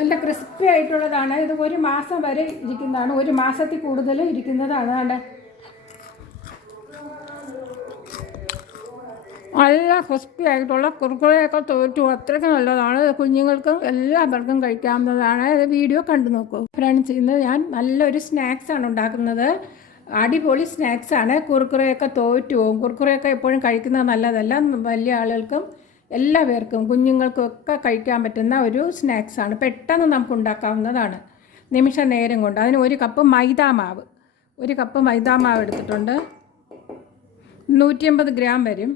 നല്ല ക്രിസ്പി ആയിട്ടുള്ളതാണ്. ഇത് 1 മാസം വരെ ഇരിക്കുന്നതാണ്, 1 മാസത്തിൽ കൂടുതൽ ഇരിക്കുന്നതാണ്. അവിടെ നല്ല ക്രിസ്പി ആയിട്ടുള്ള കുർക്കുറയൊക്കെ തോറ്റു അത്രയ്ക്ക് നല്ലതാണ്. കുഞ്ഞുങ്ങൾക്കും എല്ലാവർക്കും കഴിക്കാവുന്നതാണ്. ഇത് വീഡിയോ കണ്ടു നോക്കൂ ഫ്രണ്ട്സ്. ഇന്ന് ഞാൻ നല്ലൊരു സ്നാക്സാണ് ഉണ്ടാക്കുന്നത്. അടിപൊളി സ്നാക്സാണ്. കുർക്കുറയൊക്കെ തോറ്റു പോകും. കുർക്കുറയൊക്കെ എപ്പോഴും കഴിക്കുന്നത് നല്ലതല്ല. വലിയ ആളുകൾക്കും എല്ലാവർക്കും കുഞ്ഞുങ്ങൾക്കും ഒക്കെ കഴിക്കാൻ പറ്റുന്ന ഒരു സ്നാക്സാണ്. പെട്ടെന്ന് നമുക്ക് ഉണ്ടാക്കാവുന്നതാണ്, നിമിഷ നേരം കൊണ്ട്. അതിന് 1 കപ്പ് മൈദാമാവ്, 1 കപ്പ് മൈദാമാവ് എടുത്തിട്ടുണ്ട്. 150 ഗ്രാം വരും.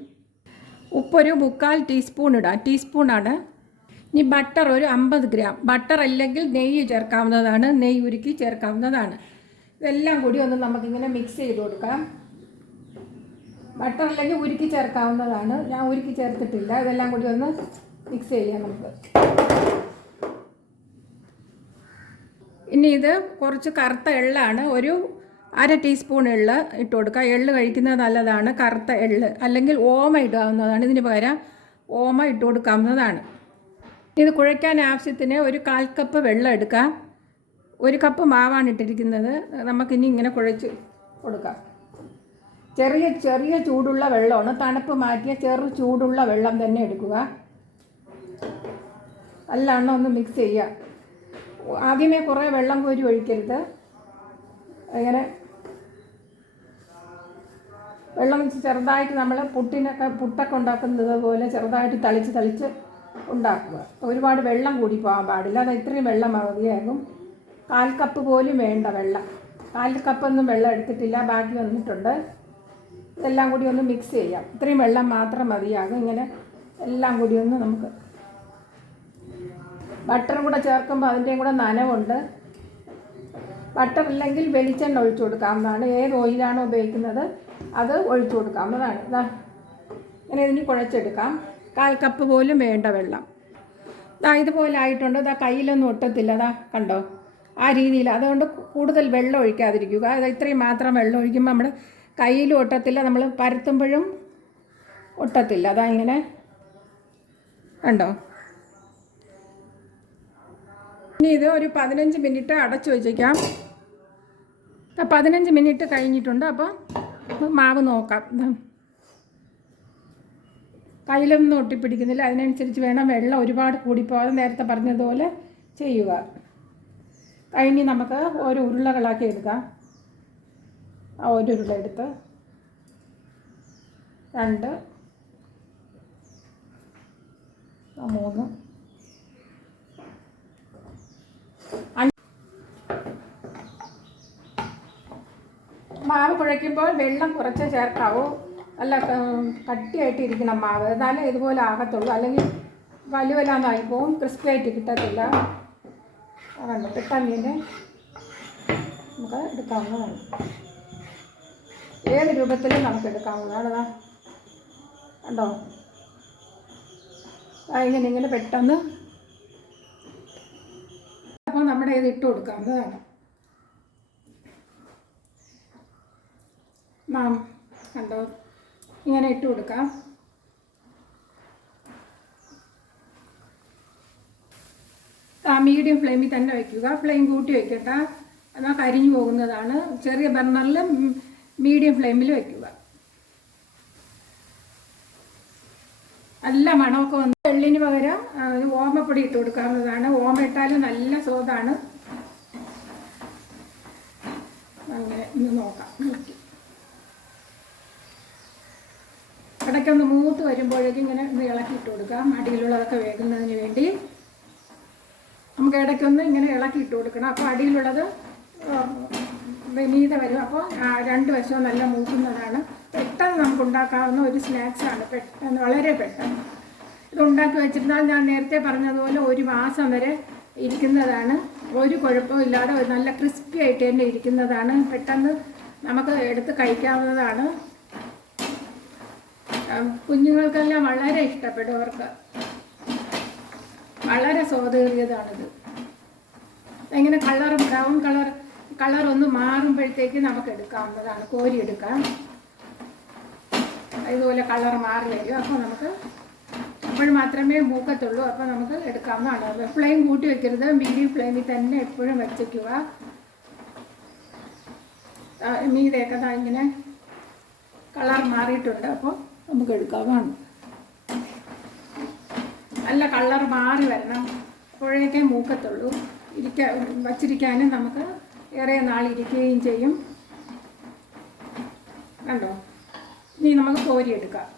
ഉപ്പൊരു 3/4 ടീസ്പൂൺ ഇടാം, ടീസ്പൂണാണ്. ഇനി ബട്ടർ ഒരു 50 ഗ്രാം. ബട്ടർ അല്ലെങ്കിൽ നെയ്യ് ചേർക്കാവുന്നതാണ്, നെയ്യ് ഉരുക്കി ചേർക്കാവുന്നതാണ്. ഇതെല്ലാം കൂടി ഒന്ന് നമുക്കിങ്ങനെ മിക്സ് ചെയ്ത് കൊടുക്കാം. ബട്ടർ അല്ലെങ്കിൽ ഉരുക്കി ചേർക്കാവുന്നതാണ്, ഞാൻ ഉരുക്കി ചേർത്തിട്ടില്ല. ഇതെല്ലാം കൂടി ഒന്ന് മിക്സ് ചെയ്യാം നമുക്ക്. ഇനി ഇത് കുറച്ച് കറുത്ത എള്ളാണ്, ഒരു 1/2 ടീസ്പൂൺ എള്ള് ഇട്ട് കൊടുക്കുക. എള്ള് കഴിക്കുന്നത് നല്ലതാണ്, കറുത്ത എള്ള്. അല്ലെങ്കിൽ ഓമ ഇടാവുന്നതാണ്, ഇതിന് പകരം ഓമ ഇട്ട് കൊടുക്കാവുന്നതാണ്. ഇത് കുഴയ്ക്കാൻ ആവശ്യത്തിന് ഒരു 1/4 കപ്പ് വെള്ളം എടുക്കാം. 1 കപ്പ് മാവാണ് ഇട്ടിരിക്കുന്നത്. നമുക്കിനി ഇങ്ങനെ കുഴച്ച് കൊടുക്കാം. ചെറിയ ചൂടുള്ള വെള്ളമാണ്, തണുപ്പ് മാറ്റിയ ചൂടുള്ള വെള്ളം തന്നെ എടുക്കുക. നല്ലവണ്ണം ഒന്ന് മിക്സ് ചെയ്യുക. ആദ്യമേ കുറേ വെള്ളം കോരി ഒഴിക്കരുത്. അങ്ങനെ വെള്ളം വെച്ച് ചെറുതായിട്ട് നമ്മൾ പുട്ടൊക്കെ ഉണ്ടാക്കുന്നത് പോലെ ചെറുതായിട്ട് തളിച്ച് ഉണ്ടാക്കുക. ഒരുപാട് വെള്ളം കൂടി പോകാൻ പാടില്ല. അത് ഇത്രയും വെള്ളം മതിയാകും. 1/4 കപ്പ് പോലും വേണ്ട വെള്ളം. 1/4 കപ്പൊന്നും വെള്ളം എടുത്തിട്ടില്ല, ബാക്കി വന്നിട്ടുണ്ട്. ഇതെല്ലാം കൂടി ഒന്ന് മിക്സ് ചെയ്യാം. ഇത്രയും വെള്ളം മാത്രം മതിയാകും. ഇങ്ങനെ എല്ലാം കൂടി ഒന്ന് നമുക്ക് ബട്ടറും കൂടെ ചേർക്കുമ്പോൾ അതിൻ്റെയും കൂടെ നനവുണ്ട്. ബട്ടർ ഇല്ലെങ്കിൽ വെളിച്ചെണ്ണ ഒഴിച്ചു കൊടുക്കാവുന്നതാണ്. ഏത് ഓയിലാണോ ഉപയോഗിക്കുന്നത് അത് ഒഴിച്ചു കൊടുക്കാവുന്നതാണ്. ഇതാ ഇങ്ങനെ ഇതിന് കുഴച്ചെടുക്കാം. 1/4 കപ്പ് പോലും വേണ്ട വെള്ളം. ഇതുപോലെ ആയിട്ടുണ്ട്. കയ്യിലൊന്നും ഒട്ടത്തില്ല. കണ്ടോ, ആ രീതിയിൽ. അതുകൊണ്ട് കൂടുതൽ വെള്ളം ഒഴിക്കാതിരിക്കുക. ഇത്രയും മാത്രം വെള്ളം ഒഴിക്കുമ്പോൾ നമ്മുടെ കയ്യിലും ഒട്ടത്തില്ല, നമ്മൾ പരത്തുമ്പോഴും ഒട്ടത്തില്ല. ഇങ്ങനെ കണ്ടോ. ഇനി ഇത് ഒരു 15 മിനിറ്റ് അടച്ചു വെച്ചേക്കാം. 15 മിനിറ്റ് കഴിഞ്ഞിട്ടുണ്ട്. അപ്പോൾ മാവ് നോക്കാം. കയ്യിലൊന്നും ഒട്ടിപ്പിടിക്കുന്നില്ല. അതിനനുസരിച്ച് വേണം വെള്ളം ഒരുപാട് കൂടിപ്പോകാതെ നേരത്തെ പറഞ്ഞതുപോലെ ചെയ്യുക. കഴിഞ്ഞ് നമുക്ക് ഓരോ ഉരുളകളാക്കി എടുക്കാം. ഒരു ഉരുള എടുത്ത് 2, 3, 5. മാവ് കുഴയ്ക്കുമ്പോൾ വെള്ളം കുറച്ച് ചേർക്കാവൂ. നല്ല കട്ടിയായിട്ട് ഇരിക്കണം മാവ്, എന്നാലേ ഇതുപോലെ ആകത്തുള്ളൂ. അല്ലെങ്കിൽ വലുവലാന്നായി പോവും, ക്രിസ്പി ആയിട്ട് കിട്ടത്തില്ല. കണ്ടോ, പെട്ടെന്ന് നമുക്ക് എടുക്കാവുന്നതാണ്. ഏത് രൂപത്തിലും നമുക്ക് എടുക്കാവുന്നതാണ്. കണ്ടോ, ഇങ്ങനെ പെട്ടെന്ന്. അപ്പോൾ നമ്മുടെ ഇത് ഇട്ട് കൊടുക്കാവുന്നതാണ്. കണ്ടോ, ഇങ്ങനെ ഇട്ട് കൊടുക്കാം. മീഡിയം ഫ്ലെയിമിൽ തന്നെ വയ്ക്കുക. ഫ്ലെയിം കൂട്ടി വയ്ക്കട്ടെ, എന്നാൽ കരിഞ്ഞു പോകുന്നതാണ്. ചെറിയ ബർണറിൽ മീഡിയം ഫ്ലെയിമിൽ വയ്ക്കുക. നല്ല മണമൊക്കെ വന്ന് എള്ളിന് പകരം ഓമപ്പൊടി ഇട്ട് കൊടുക്കാവുന്നതാണ്. ഓമ ഇട്ടാലും നല്ല സ്വാദാണ്. അങ്ങനെ ഇന്ന് നോക്കാം. ഇടയ്ക്കൊന്ന് മൂത്ത് വരുമ്പോഴേക്കും ഇങ്ങനെ ഒന്ന് ഇളക്കിയിട്ട് കൊടുക്കാം. അടിയിലുള്ളതൊക്കെ വേകുന്നതിന് വേണ്ടി നമുക്ക് ഇടയ്ക്കൊന്ന് ഇങ്ങനെ ഇളക്കിയിട്ട് കൊടുക്കണം. അപ്പോൾ അടിയിലുള്ളത് മീതെ വരും. അപ്പോൾ 2 വശവും നല്ല മൂക്കുന്നതാണ്. പെട്ടെന്ന് നമുക്ക് ഉണ്ടാക്കാവുന്ന ഒരു സ്നാക്സാണ്. പെട്ടെന്ന്, വളരെ പെട്ടെന്ന് ഇത് ഉണ്ടാക്കി വെച്ചിരുന്നാൽ ഞാൻ നേരത്തെ പറഞ്ഞതുപോലെ 1 മാസം വരെ ഇരിക്കുന്നതാണ്. ഒരു കുഴപ്പമില്ലാതെ നല്ല ക്രിസ്പി ആയിട്ട് തന്നെ ഇരിക്കുന്നതാണ്. പെട്ടെന്ന് നമുക്ക് എടുത്ത് കഴിക്കാവുന്നതാണ്. കുഞ്ഞുങ്ങൾക്കെല്ലാം വളരെ ഇഷ്ടപ്പെടും. അവർക്ക് വളരെ സ്വാദേറിയതാണിത്. ഇങ്ങനെ ബ്രൗൺ കളർ ഒന്ന് മാറുമ്പോഴത്തേക്ക് നമുക്ക് എടുക്കാവുന്നതാണ്. കോരിയെടുക്കാം. ഇതുപോലെ കളർ മാറി വരും. അപ്പോൾ നമുക്ക് അപ്പോൾ മാത്രമേ മൂക്കത്തുള്ളൂ. അപ്പോൾ നമുക്ക് എടുക്കാവുന്നതാണ്. ഫ്ലെയിം കൂട്ടി വെക്കരുത്, മീഡിയം ഫ്ലെയിമിൽ തന്നെ എപ്പോഴും വെച്ചേക്കുക. മീതയൊക്കെ ഇങ്ങനെ കളർ മാറിയിട്ടുണ്ട്. അപ്പോൾ നമുക്ക് എടുക്കാവുന്നതാണ്. നല്ല കളർ മാറി വരണം, അപ്പോഴേക്കേ മൂക്കത്തുള്ളൂ. വച്ചിരിക്കാനും നമുക്ക് ഏറെ നാളിരിക്കുകയും ചെയ്യും. കണ്ടോ? ഇനി നമുക്ക് കോരിയെടുക്കാം.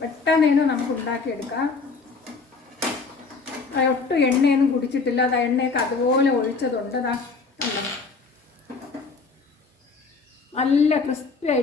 പെട്ടെന്ന് നമുക്ക് ഉണ്ടാക്കിയെടുക്കാം. ഒട്ടും എണ്ണയൊന്നും കുടിച്ചിട്ടില്ല. അത് എണ്ണയൊക്കെ അതുപോലെ ഒഴിച്ചതുണ്ട്. കണ്ടോ? നല്ല ക്രിസ്പി ആയിട്ട്